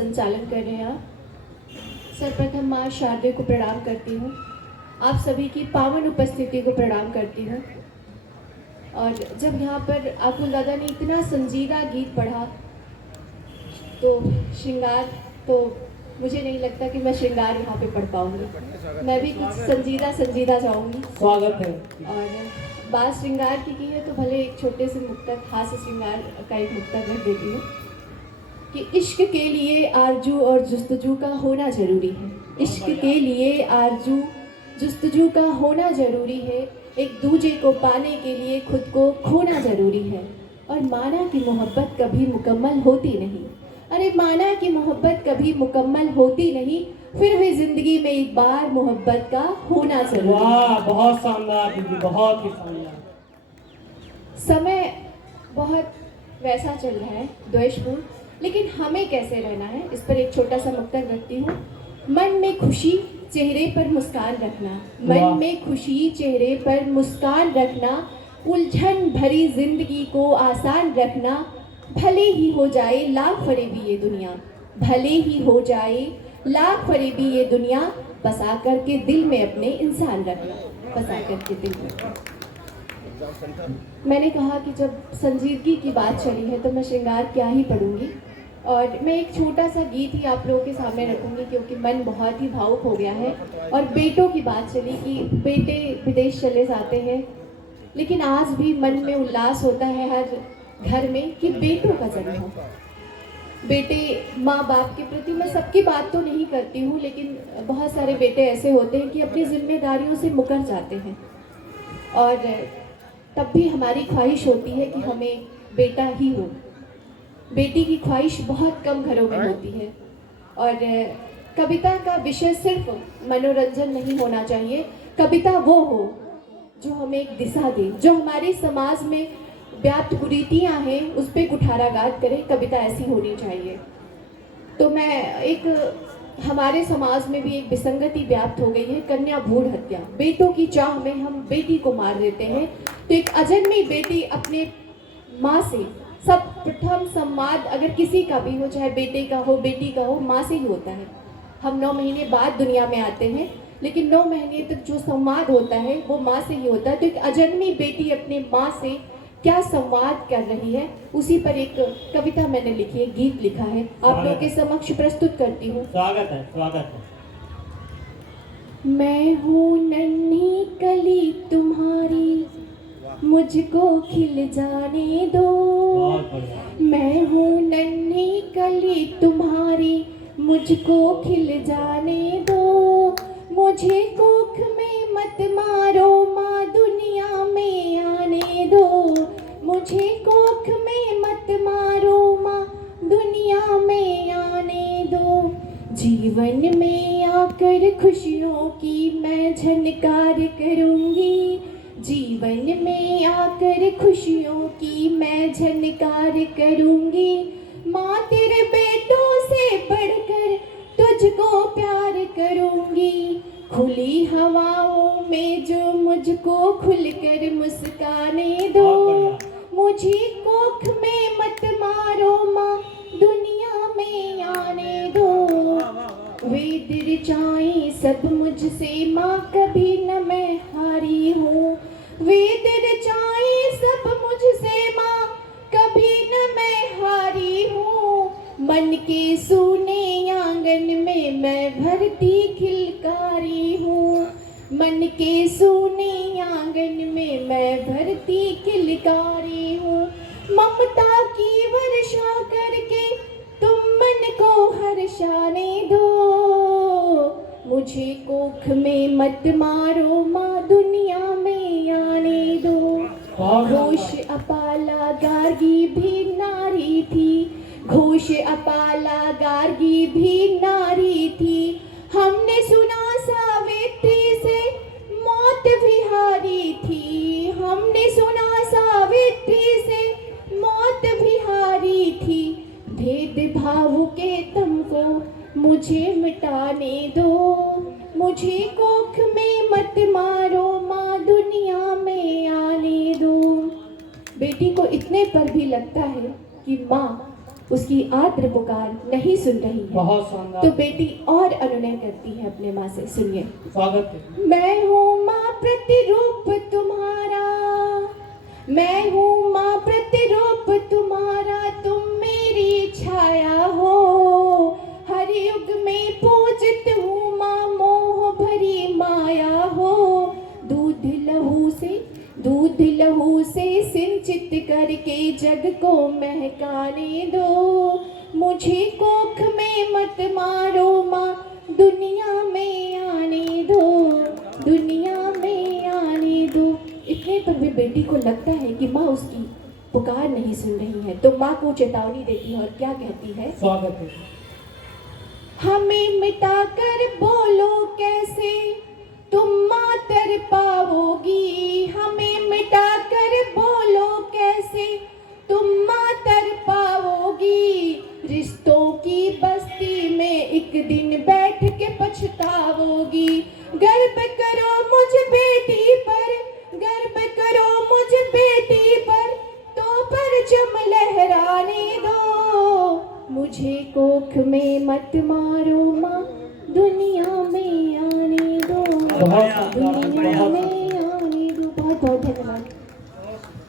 संचालन कर रहे हैं आप। सर्वप्रथम माँ शारदे को प्रणाम करती हूँ, आप सभी की पावन उपस्थिति को प्रणाम करती हूँ। और जब यहाँ पर आकुल दादा ने इतना संजीदा गीत पढ़ा तो श्रृंगार, तो मुझे नहीं लगता कि मैं श्रृंगार यहाँ पे पढ़ पाऊँगी। मैं भी कुछ संजीदा जाऊँगी। स्वागत है। और बात श्रृंगार की है तो भले एक छोटे से मुक्तक, हास्य श्रृंगार का एक मुक्तक रख देती हूँ कि इश्क के लिए आरजू और जुस्तजू का होना ज़रूरी है। इश्क के लिए आरजू जुस्तजू का होना ज़रूरी है। एक दूजे को पाने के लिए खुद को खोना ज़रूरी है। और माना कि मोहब्बत कभी मुकम्मल होती नहीं। अरे माना कि मोहब्बत कभी मुकम्मल होती नहीं, फिर भी ज़िंदगी में एक बार मोहब्बत का होना ज़रूरी है। वाह, बहुत शानदार दीदी, बहुत ही शानदार। समय बहुत वैसा चल रहा है, द्वेषपूर्ण, लेकिन हमें कैसे रहना है, इस पर एक छोटा सा मुक्तक रखती हूँ। मन में खुशी, चेहरे पर मुस्कान रखना। मन में खुशी, चेहरे पर मुस्कान रखना। उलझन भरी जिंदगी को आसान रखना। भले ही हो जाए लाख फरेबी ये दुनिया, भले ही हो जाए लाख फरेबी ये दुनिया, बसा करके दिल में अपने इंसान रखना। बसा करके दिल में। मैंने कहा कि जब संजीदगी की बात चली है तो मैं श्रृंगार क्या ही पढ़ूंगी, और मैं एक छोटा सा गीत ही आप लोगों के सामने रखूंगी क्योंकि मन बहुत ही भावुक हो गया है। और बेटों की बात चली कि बेटे विदेश चले जाते हैं, लेकिन आज भी मन में उल्लास होता है हर घर में कि बेटों का जन्म हो। बेटे माँ बाप के प्रति, मैं सबकी बात तो नहीं करती हूँ, लेकिन बहुत सारे बेटे ऐसे होते हैं कि अपनी जिम्मेदारियों से मुकर जाते हैं, और तब भी हमारी ख्वाहिश होती है कि हमें बेटा ही हो। बेटी की ख्वाहिश बहुत कम घरों में होती है। और कविता का विषय सिर्फ मनोरंजन नहीं होना चाहिए। कविता वो हो जो हमें एक दिशा दे, जो हमारे समाज में व्याप्त कुरीतियाँ हैं उस पर कुठाराघात करे। कविता ऐसी होनी चाहिए। तो मैं एक, हमारे समाज में भी एक विसंगति व्याप्त हो गई है, कन्या भ्रूण हत्या। बेटों की चाह में हम बेटी को मार देते हैं। तो एक अजन्मी बेटी अपने माँ से, सब प्रथम संवाद अगर किसी का भी हो, चाहे बेटे का हो बेटी का हो, माँ से ही होता है। हम 9 महीने बाद दुनिया में आते हैं, लेकिन 9 महीने तक जो संवाद होता है वो माँ से ही होता है। तो एक अजन्मी बेटी अपने माँ से क्या संवाद कर रही है, उसी पर एक कविता मैंने लिखी है, गीत लिखा है, आप लोगों के समक्ष प्रस्तुत करती हूँ। स्वागत है, स्वागत है। मैं हूँ नन्ही कली तुम्हारी, मुझको खिल जाने दो। मैं हूँ नन्ही कली तुम्हारी, मुझको खिल जाने दो। मुझे कोख में मत मारो माँ, दुनिया में आने दो। मुझे कोख में मत मारो माँ, दुनिया में आने दो। जीवन में आकर खुशियों की मैं झनकार करूँगी। जीवन में आकर खुशियों की मैं झनकार करूँगी। माँ तेरे बेटों से बढ़कर तुझको प्यार करूँगी। खुली हवाओं में जो मुझको खुलकर मुस्काने दो। मुझे कोख में मत मारो माँ, दुनिया में आने दो। वेद ऋचाएं सब मुझसे माँ, कभी न मैं हारी हूँ। वेद ऋचाएं सब मुझसे माँ, कभी न मैं हारी हूँ। मन के सूने आंगन में मैं भरती खिलकारी हूँ। मन के सूने आंगन में मैं भरती खिलकारी हूँ। ममता की वर्षा करके तुम मन को हर्षाने दो। मुझे कोख में मत मारो माँ, दुनिया में आने दो। घोष अपाला गार्गी भी नारी थी। घोष अपाला गार्गी भी नारी थी। हमने सुना सावित्री से मौत विहारी थी। हमने सुना सावित्री से मौत विहारी थी। भेदभाव के तम को मुझे मिटाने दो। मुझे कोख में मत मारो माँ, दुनिया में आने दो। बेटी को इतने पर भी लगता है कि माँ उसकी आर्द्र पुकार नहीं सुन रही है, बहुत तो शानदार। बेटी और अनुनय करती है अपने माँ से। सुनिए। स्वागत है। मैं हूँ माँ प्रतिरूप तुम्हारा, मैं हूँ माँ प्रतिरूप तुम्हारा, तुम मेरी छाया हो। हर युग में पूजित हूँ माँ, मोह भरी माया हो। दूध लहू से सिंचित करके जग को महकाने दो। मुझे कोख में मत मारो माँ, दुनिया में आने दो, दुनिया में आने दो। इतने पर भी बेटी को लगता है कि माँ उसकी पुकार नहीं सुन रही है, तो माँ को चेतावनी देती है और क्या कहती है? स्वागत है। हमें मिटाकर बोलो कैसे तुम माँ तर पाओगी, हमें मिटाकर बोलो कैसे तुम माँ तर पाओगी। रिश्तों की बस्ती में एक दिन बैठ के पछताओगी। गर्व करो मुझ बेटी पर, गर्व करो मुझ बेटी पर, तो परचम लहराने दो। मुझे कोख में मत मारो माँ, दुनिया में आने दो, बहुत शानदार, दुनिया बहुत में आने दो। बहुत बहुत धन्यवाद।